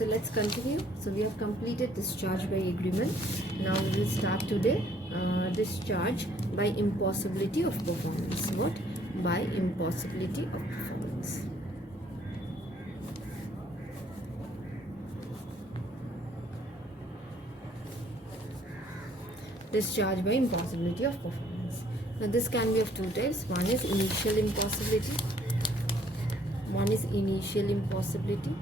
So let's continue. So we have completed discharge by agreement. Now we will start today discharge by impossibility of performance. What? By impossibility of performance. Discharge by impossibility of performance. Now this can be of two types. One is initial impossibility. One is initial impossibility.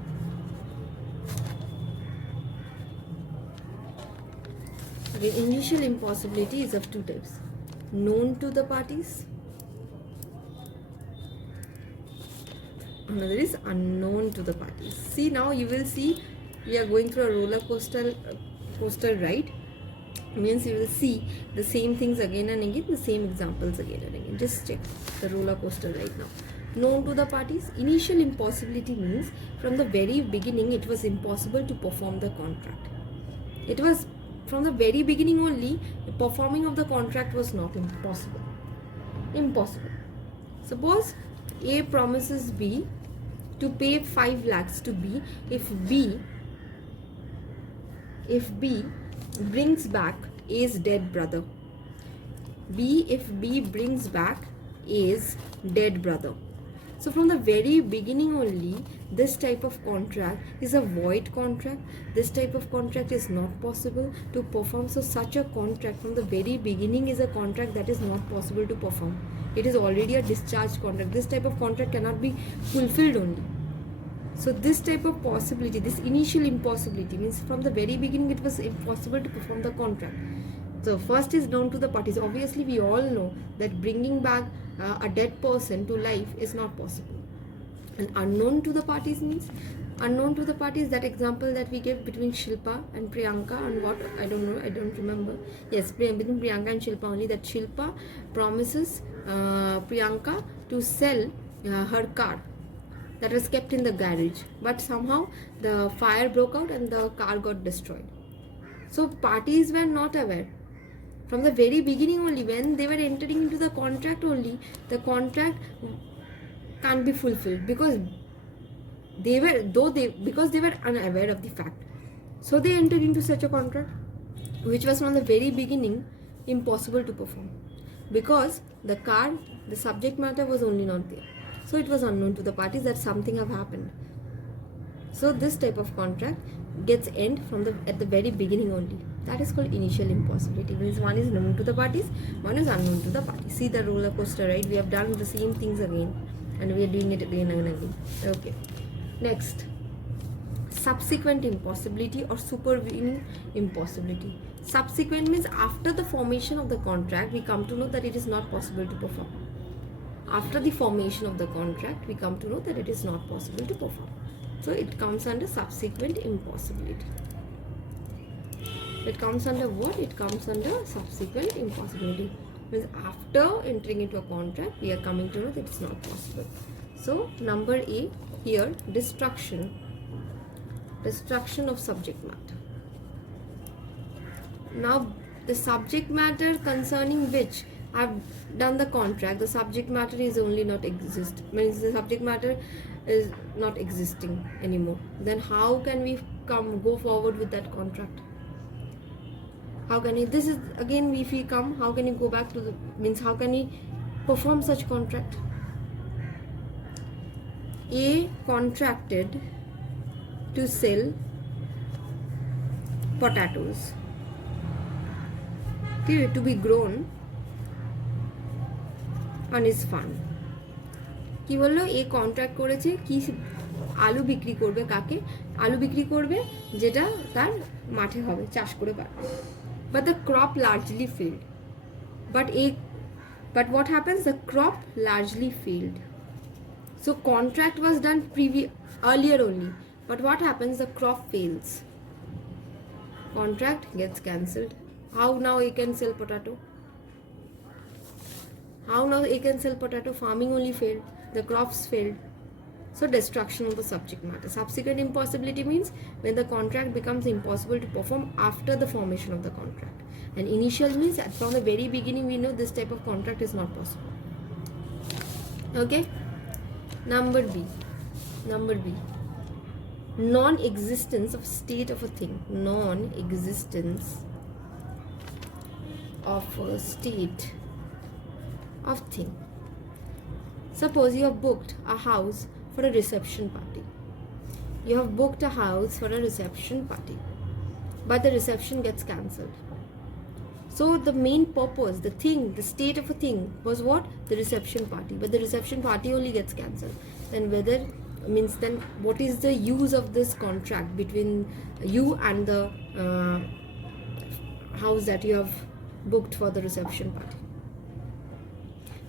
The initial impossibility is of two types. Known to the parties. Another is unknown to the parties. See, now you will see we are going through a roller coaster ride. Means you will see the same things again and again, the same examples again and again. Just check the roller coaster right now. Known to the parties. Initial impossibility means from the very beginning it was impossible to perform the contract. It was from the very beginning only, the performing of the contract was not impossible. Impossible. Suppose A promises B to pay 5 lakhs to B if B brings back A's dead brother. If B brings back A's dead brother. So from the very beginning only, this type of contract is a void contract. This type of contract is not possible to perform. So such a contract from the very beginning is a contract that is not possible to perform. It is already a discharged contract. This type of contract cannot be fulfilled only. So this type of possibility, this initial impossibility means from the very beginning it was impossible to perform the contract. So first is known to the parties. Obviously we all know that bringing back a dead person to life is not possible. And unknown to the parties means, unknown to the parties, that example that we gave between Shilpa and Priyanka and what, I don't know, I don't remember. Yes, between Priyanka and Shilpa only, that Shilpa promises Priyanka to sell her car that was kept in the garage, but somehow the fire broke out and the car got destroyed. So parties were not aware. From the very beginning only, when they were entering into the contract only, the contract can't be fulfilled because they were unaware of the fact. So they entered into such a contract, which was from the very beginning impossible to perform because the car, the subject matter was only not there. So it was unknown to the parties that something have happened. So this type of contract gets end at the very beginning only. That is called initial impossibility. Means one is known to the parties, one is unknown to the parties. See the roller coaster, right? We have done the same things again and we are doing it again and again. Okay. Next, subsequent impossibility or supervening impossibility. Subsequent means after the formation of the contract, we come to know that it is not possible to perform. After the formation of the contract, we come to know that it is not possible to perform. So it comes under subsequent impossibility. It comes under what? It comes under subsequent impossibility. Means after entering into a contract, we are coming to know that it's not possible. So number A here, destruction of subject matter. Now the subject matter concerning which I've done the contract, the subject matter is only not exist. Means the subject matter is not existing anymore. Then how can we go forward with that contract? How can we, this is again if we come, how can you go back to the, means how can we perform such contract? A contracted to sell potatoes, okay, to be grown on his farm. কি বললো? এ contract করেছে কি আলু বিক্রি করবে, কাকে আলু বিক্রি করবে যেটা তার মাঠে হবে, চাষ করে পারবে। But the crop largely failed. But what happens? The crop largely failed. So contract was done earlier only. But what happens? The crop fails. Contract gets cancelled. How now he can sell potato? How now he can sell potato? Farming only failed. The crops failed. So destruction of the subject matter. Subsequent impossibility means when the contract becomes impossible to perform after the formation of the contract. And initial means that from the very beginning we know this type of contract is not possible. Okay. Number B. non-existence of state of a thing. Non-existence of a state of thing. Suppose you have booked a house for a reception party. You have booked a house for a reception party, but the reception gets cancelled. So the main purpose, the thing, the state of a thing was what? The reception party. But the reception party only gets cancelled. Then then what is the use of this contract between you and the house that you have booked for the reception party?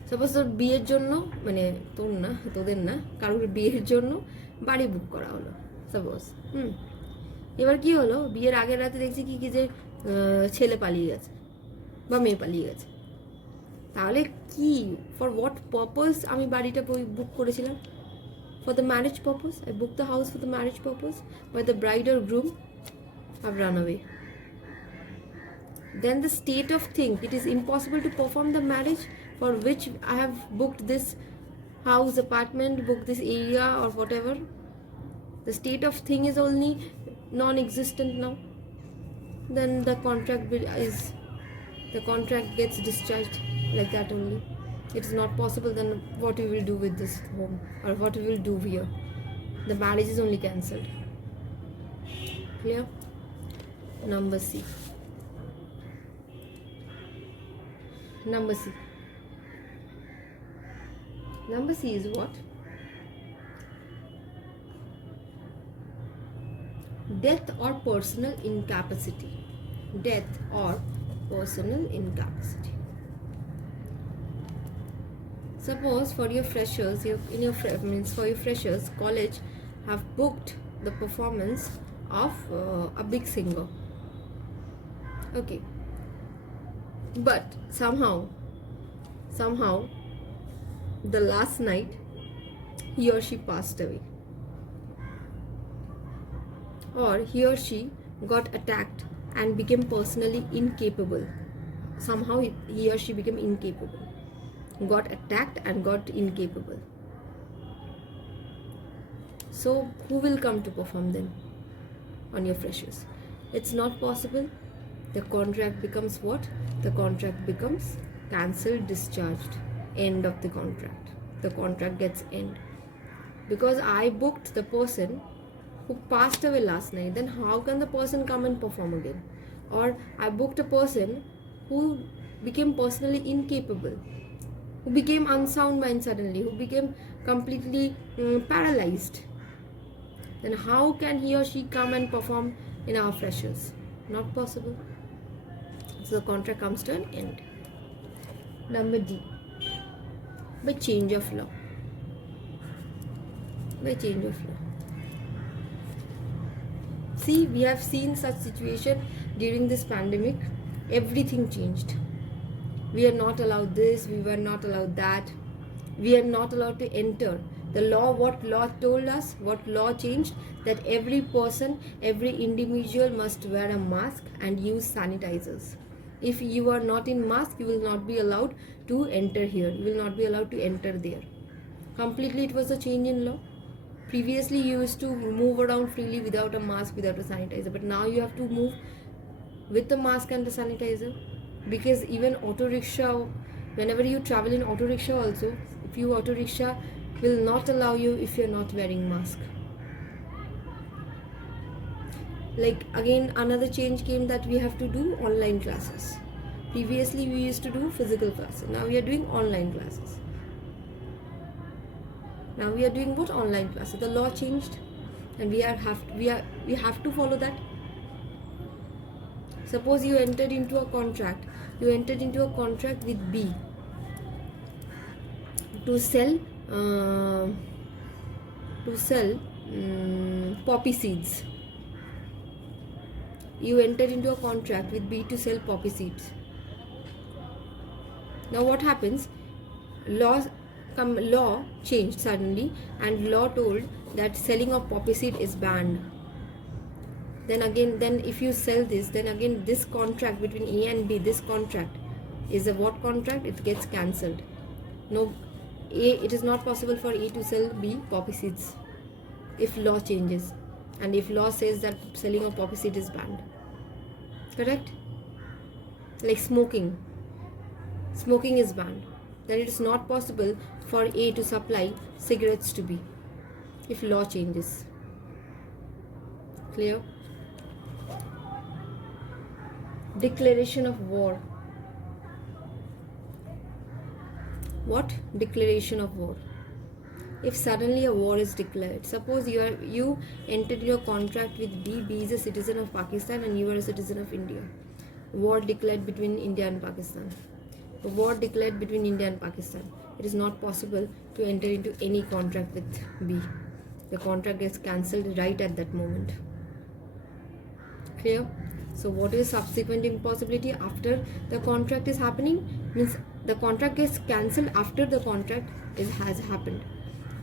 Suppose তোর বিয়ের জন্য, মানে তোর না, তোদের না, কারোর বিয়ের জন্য বাড়ি বুক করা হলো সাপোজ। এবার কি হলো, বিয়ের আগের রাতে দেখছি কি যে ছেলে পালিয়ে গেছে বা মেয়ে পালিয়ে গেছে। তাহলে কি, ফর হোয়াট পারপাস আমি বাড়িটা বুক করেছিলাম? For the marriage purpose. I book the house for the marriage purpose, but the bride or groom have run away. Then the state of thing, it is impossible to perform the marriage for which I have booked this house, apartment, booked this area or whatever. The state of thing is only non-existent now. Then the contract gets discharged like that only. It is not possible. Then what we will do with this home, or what we will do here? The marriage is only cancelled. Clear? Number C. Number C. Number C is what? Death or personal incapacity. Death or personal incapacity. Suppose for your freshers, for your freshers, college have booked the performance of a big singer. Okay. But somehow the last night he or she passed away, or he or she got attacked and became personally incapable. Somehow he or she became incapable, got attacked and got incapable. So who will come to perform then on your freshers? It's not possible. The contract becomes what? The contract becomes cancelled, discharged, end of the contract. The contract gets end. Because I booked the person who passed away last night, then how can the person come and perform again? Or I booked a person who became personally incapable, who became unsound mind suddenly, who became completely paralyzed. Then how can he or she come and perform in our freshers? Not possible. So the contract comes to an end. Number D. By change of law. By change of law. See, we have seen such situation during this pandemic. Everything changed. We are not allowed this, we were not allowed that. We are not allowed to enter. The law, what law told us, what law changed? That every person, every individual must wear a mask and use sanitizers. If you are not in mask, you will not be allowed to enter here. You will not be allowed to enter there. Completely it was a change in law. Previously you used to move around freely without a mask, without a sanitizer. But now you have to move with the mask and the sanitizer. Because even auto rickshaw, whenever you travel in auto rickshaw also, if you auto rickshaw will not allow you if you are not wearing mask. Like again another change came that we have to do online classes. Previously we used to do physical classes. Now we are doing online classes. Now we are doing what? Online classes. The law changed, and we have to follow that. Suppose you entered into a contract. You entered into a contract with B to sell poppy seeds. You entered into a contract with B to sell poppy seeds. Now what happens? Law changed suddenly, and law told that selling of poppy seed is banned. Then if you sell this, then again this contract between A and B, this contract is a what contract? It gets cancelled. No, it is not possible for A to sell B poppy seeds if law changes. And if law says that selling of poppy seed is banned, correct? Like smoking is banned, then it is not possible for A to supply cigarettes to B if law changes. Clear? Declaration of war. What? Declaration of war. If suddenly a war is declared, suppose you entered your contract with B. B is a citizen of Pakistan and you are a citizen of India. War declared between India and Pakistan. A war declared between India and Pakistan. It is not possible to enter into any contract with B. The contract gets cancelled right at that moment. Clear? So what is subsequent impossibility after the contract is happening? Means the contract gets cancelled after the contract has happened.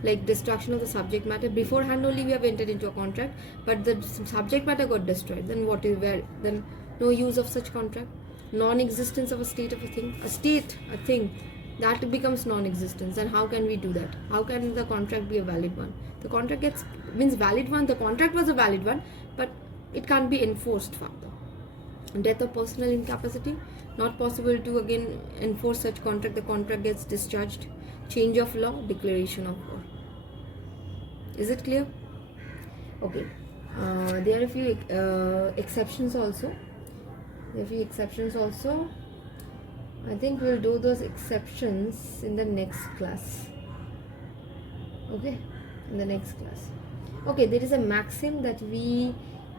Like destruction of the subject matter. Beforehand only we have entered into a contract, but the subject matter got destroyed. Then what is where? Then no use of such contract. Non-existence of a state of a thing, that becomes non-existence. And how can we do that? How can the contract be a valid one? The contract means valid one. The contract was a valid one, but it can't be enforced further. Death of personal incapacity, not possible to again enforce such contract. The contract gets discharged. Change of law, declaration of war. Is it clear? Okay. There are a few exceptions also. I think we'll do those exceptions in the next class. Okay, in the next class. Okay, there is a maxim that we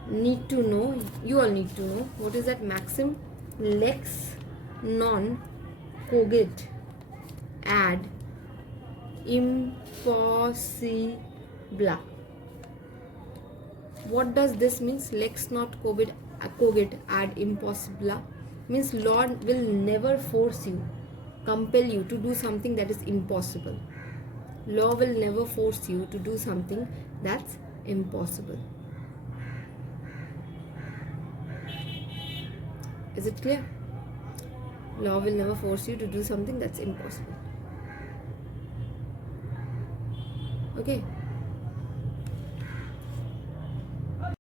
need to know. You all need to know. What is that maxim? Lex non cogit ad impossibla. What does this mean? Lex not cogit ad impossibla means law will never force you, compel you to do something that is impossible. Law will never force you to do something that's impossible. Is it clear? Law will never force you to do something that's impossible. Okay.